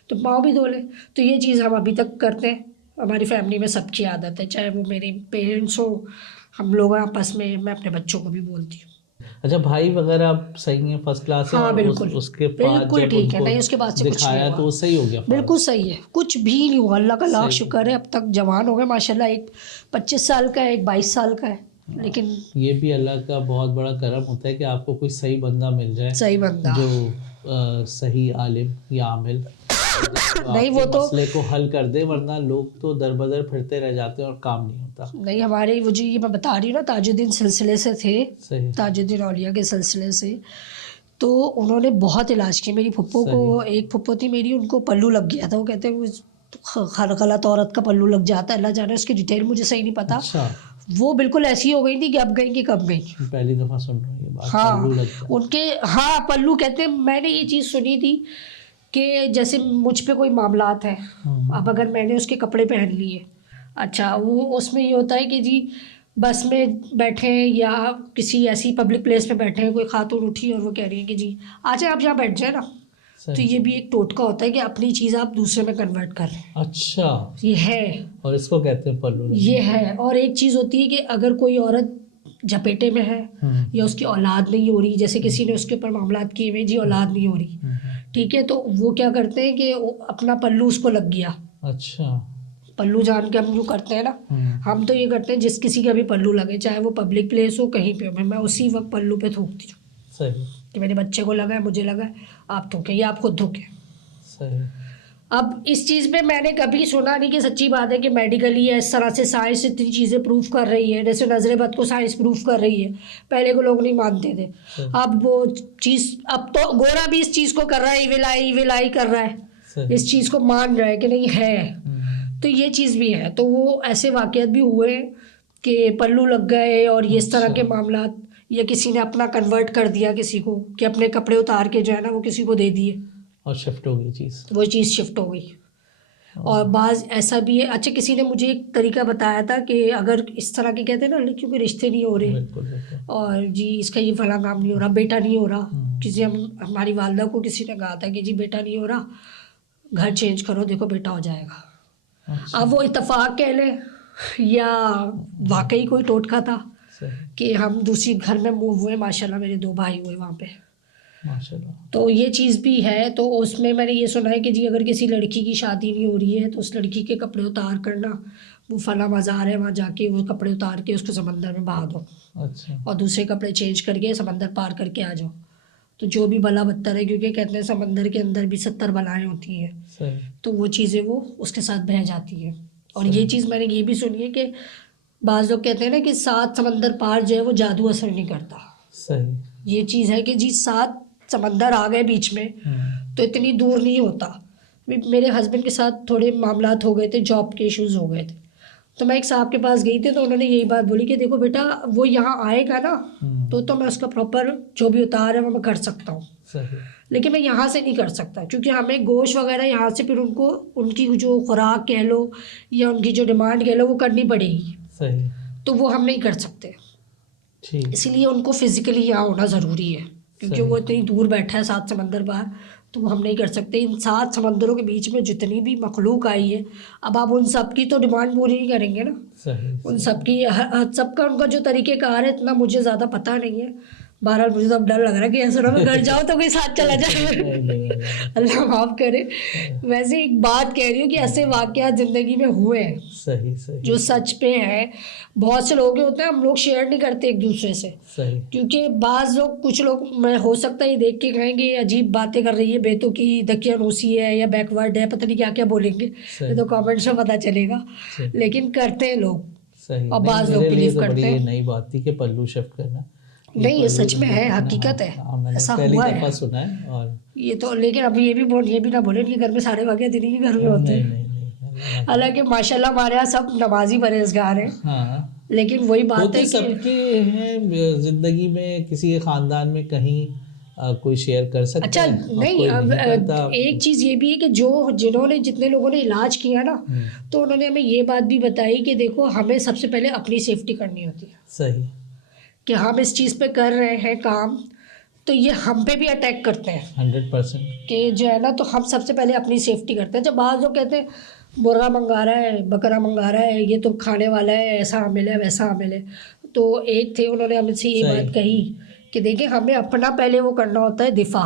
تو پاؤں بھی دھو لیں. تو یہ چیز ہم ابھی تک کرتے ہیں، ہماری فیملی میں سب کی عادت ہے، چاہے وہ میرے پیرنٹس ہو، ہم لوگ آپس میں، میں اپنے بچوں کو بھی بولتی ہوں. اچھا بھائی وغیرہ آپ صحیح ہیں، فرسٹ کلاس ہیں؟ ہاں اور بالکل اس کے بعد بالکل جب ان ٹھیک ہے، کو نہیں اس کے بعد سے کچھ نہیں دکھایا ہوا، تو وہ صحیح ہو گیا؟ بالکل صحیح ہے، کچھ بھی نہیں ہوا، اللہ کا لاکھ صحیح. شکر ہے. اب تک جوان ہو گئے ماشاء اللہ، ایک 25 سال کا ہے، ایک 22 سال کا ہے. لیکن یہ بھی اللہ کا بہت بڑا کرم ہوتا ہے کہ آپ کو کوئی صحیح بندہ مل جائے، صحیح بندہ جو صحیح عالم یا عامل نہیں، آپ وہ کے تو مسئلے کو حل کر دے، ورنہ لوگ تو در بدر پھرتے رہ جاتے ہیں اور کام نہیں ہوتا. نہیں، ہمارے وہ جو یہ میں بتا رہی ہوں نا تاج الدین سلسلے سے تھے، صحیح. تاج الدین اولیاء کے سلسلے سے، تو انہوں نے بہت علاج کیا. میری پھپھو کو، ایک پھپھو تھی میری، ان کو پلو لگ گیا تھا. وہ کہتے ہیں غلط عورت کا پلو لگ جاتا ہے، اللہ جانے اس کی ڈیٹیل مجھے صحیح نہیں پتا. اچھا. وہ بالکل ایسی ہو گئی تھی کہ اب گئی کہ کب گئی. پہلی دفعہ سن رہا ہوں یہ بات. ہاں پلو لگتا ہے ان کے، ہاں پلو کہتے ہیں. میں نے یہ چیز سنی تھی کہ جیسے مجھ پہ کوئی معاملات ہیں، اب اگر میں نے اس کے کپڑے پہن لیے، اچھا وہ اس میں یہ ہوتا ہے کہ جی بس میں بیٹھے یا کسی ایسی پبلک پلیس پہ بیٹھے ہیں، کوئی خاتون اٹھی اور وہ کہہ رہی ہے کہ جی آ جائیں آپ یہاں بیٹھ جائیں نا، تو یہ بھی ایک ٹوٹکا ہوتا ہے کہ اپنی چیز آپ دوسرے میں کنورٹ کر رہے ہیں. اچھا. یہ ہے، اور اس کو کہتے ہیں پلو لگنا. یہ ہے. اور ایک چیز ہوتی ہے کہ اگر کوئی عورت جپیٹے میں ہے یا اس کی اولاد نہیں ہو رہی، جیسے کسی نے اس کے اوپر معاملات کیے ہوئے، جی اولاد نہیں ہو رہی، ٹھیک ہے، تو وہ کیا کرتے ہیں کہ اپنا پلو اس کو لگ گیا. اچھا. پلو جان کے ہم جو کرتے ہیں نا، ہم تو یہ کرتے ہیں جس کسی کا بھی پلو لگے، چاہے وہ پبلک پلیس ہو کہیں پہ ہو، میں اسی وقت پلو پہ تھوکتی ہوں. صحیح. کہ میرے بچے کو لگا ہے، مجھے لگا ہے، آپ تھوکیں یا آپ خود تھوکیں. صحیح. اب اس چیز پہ میں نے کبھی سنا نہیں کہ سچی بات ہے کہ میڈیکلی یا اس طرح سے سائنس اتنی چیزیں پروف کر رہی ہے، جیسے نظر بد کو سائنس پروف کر رہی ہے. پہلے کو لوگ نہیں مانتے تھے، اب وہ چیز، اب تو گورا بھی اس چیز کو کر رہا ہے، ایول آئی کر رہا ہے، اس چیز کو مان رہا ہے کہ نہیں ہے. تو یہ چیز بھی ہے. تو وہ ایسے واقعات بھی ہوئے کہ پلو لگ گئے اور یہ اس طرح کے معاملات، یا کسی نے اپنا کنورٹ کر دیا کسی کو کہ اپنے کپڑے اتار کے جو ہے نا وہ کسی کو دے دیے اور شفٹ ہو گئی چیز، وہ چیز شفٹ ہو گئی. اور بعض ایسا بھی ہے. اچھا کسی نے مجھے ایک طریقہ بتایا تھا کہ اگر اس طرح کے کہتے ہیں نا لڑکیوں کے رشتے نہیں ہو رہے اور جی اس کا یہ فلاں کام نہیں ہو رہا، بیٹا نہیں ہو رہا، کسی ہماری والدہ کو کسی نے کہا تھا کہ جی بیٹا نہیں ہو رہا، گھر چینج کرو دیکھو بیٹا ہو جائے گا. اب وہ اتفاق کہہ لیں یا واقعی کوئی ٹوٹکا تھا کہ ہم دوسری گھر میں موو ہوئے. ماشاء اللہ میرے 2 بھائی ہوئے وہاں پہ، تو یہ چیز بھی ہے. تو اس میں نے یہ سنا ہے کہ جی اگر کسی لڑکی کی شادی نہیں ہو رہی ہے تو اس لڑکی کے کپڑے اتار کرنا، وہ فلاں مزار ہے وہاں جا کے وہ کپڑے اتار کے اس کو سمندر میں بہا دو، اور دوسرے کپڑے چینج کر کے سمندر پار کر کے آ جاؤ. تو جو بھی بلا بدتر ہے، کیونکہ کہتے ہیں سمندر کے اندر بھی 70 بلائیں ہوتی ہیں، صحیح. تو وہ چیزیں وہ اس کے ساتھ بہہ جاتی ہیں. اور صحیح. یہ چیز میں نے یہ بھی سنی ہے کہ بعض لوگ کہتے ہیں نا کہ 7 سمندر پار جو ہے وہ جادو اثر نہیں کرتا. صحیح. یہ چیز ہے کہ جی 7 سمندر آ گئے بیچ میں تو اتنی دور نہیں ہوتا. میرے ہسبینڈ کے ساتھ تھوڑے معاملات ہو گئے تھے، جاب کے ایشوز ہو گئے تھے، تو میں ایک صاحب کے پاس گئی تھی، تو انہوں نے یہی بات بولی کہ دیکھو بیٹا وہ یہاں آئے گا نا تو میں اس کا پراپر جو بھی اتار ہے وہ میں کر سکتا ہوں، لیکن میں یہاں سے نہیں کر سکتا، کیونکہ ہمیں گوشت وغیرہ یہاں سے پھر ان کی جو خوراک کہہ لو یا ان کی جو ڈیمانڈ کہہ لو وہ کرنی پڑے گی. صحیح. تو وہ ہم نہیں کر سکتے، اسی لیے ان کو فزیکلی یہاں ہونا ضروری ہے، کیونکہ وہ اتنی دور بیٹھا ہے 7 سمندر باہر، تو وہ ہم نہیں کر سکتے. ان 7 سمندروں کے بیچ میں جتنی بھی مخلوق آئی ہے، اب آپ ان سب کی تو ڈیمانڈ پوری نہیں کریں گے نا. ان سب کی سب کا ان کا جو طریقہ کار ہے اتنا مجھے زیادہ پتہ نہیں ہے. بہرحال مجھے تو اب ڈر لگ رہا ہے کہ ایسا نہ میں گھر جاؤں تو کوئی ساتھ چلا جائے، اللہ معاف کرے. ویسے ایک بات کہہ رہی ہوں کہ ایسے واقعات زندگی میں ہوئے ہیں جو سچ پہ ہیں. بہت سے لوگ ہوتے ہیں ہم لوگ شیئر نہیں کرتے ایک دوسرے سے، کیونکہ بعض لوگ کچھ لوگ میں ہو سکتا ہے یہ دیکھ کے کہیں گے یہ عجیب باتیں کر رہی ہے، بیتوں کی دقیانوسی ہے یا بیکورڈ ہے، پتہ نہیں کیا کیا بولیں گے، یہ تو کامنٹس میں پتہ چلے گا، لیکن کرتے ہیں لوگ. اور بعض لوگ بلیو کرتے ہیں. نئی بات تھی کہ پلو شفٹ کرنا، نہیں یہ سچ میں ہے، حقیقت ہے، ایسا ہوا ہے. سنا ہے. اور یہ تو لیکن اب یہ بھی نہ بولے کہ گھر میں سارے واقعات انہیں کے گھر میں ہوتے ہیں. حالانکہ ماشاء اللہ ہمارے یہاں سب نمازی پرہیزگار ہیں، لیکن وہی بات ہے کہ سب کے ہیں زندگی میں کسی کے خاندان میں کہیں کوئی شیئر کر سکتا اچھا ہے. نہیں، ایک چیز یہ بھی ہے کہ جتنے لوگوں نے علاج کیا نا، تو انہوں نے ہمیں یہ بات بھی بتائی کہ دیکھو ہمیں سب سے پہلے اپنی سیفٹی کرنی ہوتی ہے. صحیح. کہ ہم اس چیز پہ کر رہے ہیں کام تو یہ ہم پہ بھی اٹیک کرتے ہیں 100%. کہ جو ہے نا، تو ہم سب سے پہلے اپنی سیفٹی کرتے ہیں. جب بعض لوگ کہتے ہیں مرغا منگا رہا ہے، بکرا منگا رہا ہے، یہ تو کھانے والا ہے، ایسا عامل ہے ویسا عامل ہے. تو ایک تھے انہوں نے ہم سے یہ بات کہی کہ دیکھیں ہمیں اپنا پہلے وہ کرنا ہوتا ہے دفاع.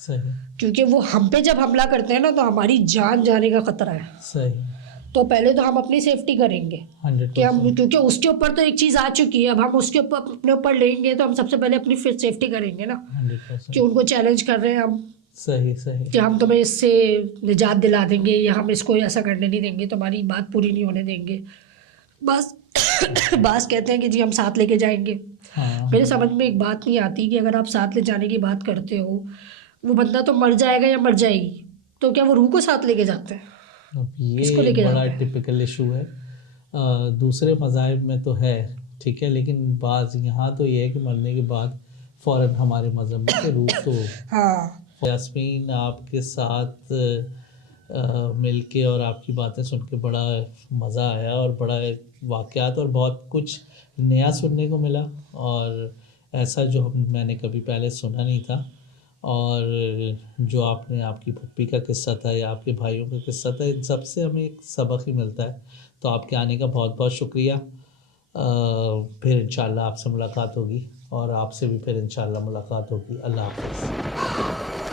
صحیح. کیونکہ وہ ہم پہ جب حملہ کرتے ہیں نا تو ہماری جان جانے کا خطرہ ہے. صحیح. تو پہلے تو ہم اپنی سیفٹی کریں گے کہ ہم، کیونکہ اس کے اوپر تو ایک چیز آ چکی ہے، اب ہم اس کے اوپر اپنے اوپر لیں گے تو ہم سب سے پہلے اپنی سیفٹی کریں گے نا، کہ ان کو چیلنج کر رہے ہیں ہم. صحیح. کہ ہم تمہیں اس سے نجات دلا دیں گے یا ہم اس کو ایسا کرنے نہیں دیں گے، تمہاری بات پوری نہیں ہونے دیں گے. بعض کہتے ہیں کہ جی ہم ساتھ لے کے جائیں گے. میرے سمجھ میں ایک بات نہیں آتی کہ اگر آپ ساتھ لے جانے کی بات کرتے ہو، وہ بندہ تو مر جائے گا یا مر جائے گی، تو کیا وہ روح کو ساتھ لے کے جاتے ہیں؟ اب یہ بڑا ٹپیکل ایشو ہے. دوسرے مذاہب میں تو ہے ٹھیک ہے، لیکن بعض یہاں تو یہ ہے کہ مرنے کے بعد فوراً ہمارے مذہب میں کہ روح تو. یاسمین آپ کے ساتھ مل کے اور آپ کی باتیں سن کے بڑا مزہ آیا اور بڑا واقعات اور بہت کچھ نیا سننے کو ملا، اور ایسا جو میں نے کبھی پہلے سنا نہیں تھا. اور جو آپ نے آپ کی پھپھی کا قصہ تھا یا آپ کے بھائیوں کا قصہ تھا، ان سب سے ہمیں ایک سبق ہی ملتا ہے. تو آپ کے آنے کا بہت بہت شکریہ. پھر انشاءاللہ آپ سے ملاقات ہوگی اور آپ سے بھی پھر انشاءاللہ ملاقات ہوگی. اللہ حافظ.